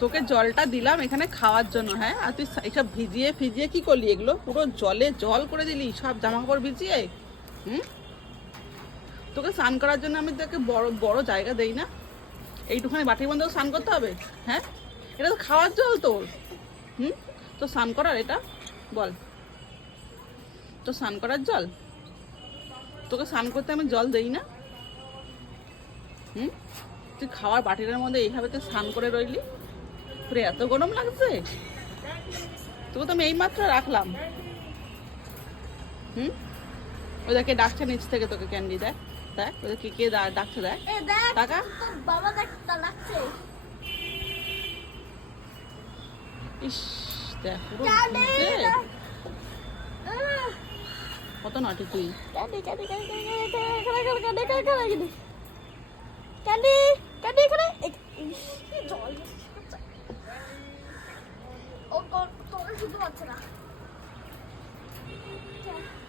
তোকে জলটা দিলাম এখানে খাওয়ার জন্য, হ্যাঁ, আর তুই এইসব ভিজিয়ে ফিজিয়ে কি করলি? এগুলো পুরো জলে জল করে দিলি, সব জামা কাপড় ভিজিয়ে। হুম, তোকে স্নান করার জন্য আমি তোকে বড় বড় জায়গা দেই না? এইটুখানি বাটির মধ্যেও স্নান করতে হবে? হ্যাঁ, এটা তো খাওয়ার জল তোর। হুম, তো স্নান করার এটা বল, তো স্নান করার জল? তোকে স্নান করতে আমি জল দেই না? হুম, তুই খাওয়ার বাটিটার মধ্যে এইভাবে তুই স্নান করে রইলি, তোর এত গরম লাগছে? তোকে তো আমি এইমাত্র রাখলাম। হুম, ওদেরকে ডাকছে নিচ থেকে, তোকে ক্যান্ডি দেয়, দেখ ওদের কে কে ডাকছে, দেখ টাকা। বাবা ডাকছে। ইস, দেখ পুরো ভিজে। কত নটি তুই। Candy candy candy candy candy candy candy এখানে জল ও তোর শুধু পাচ্ছে না।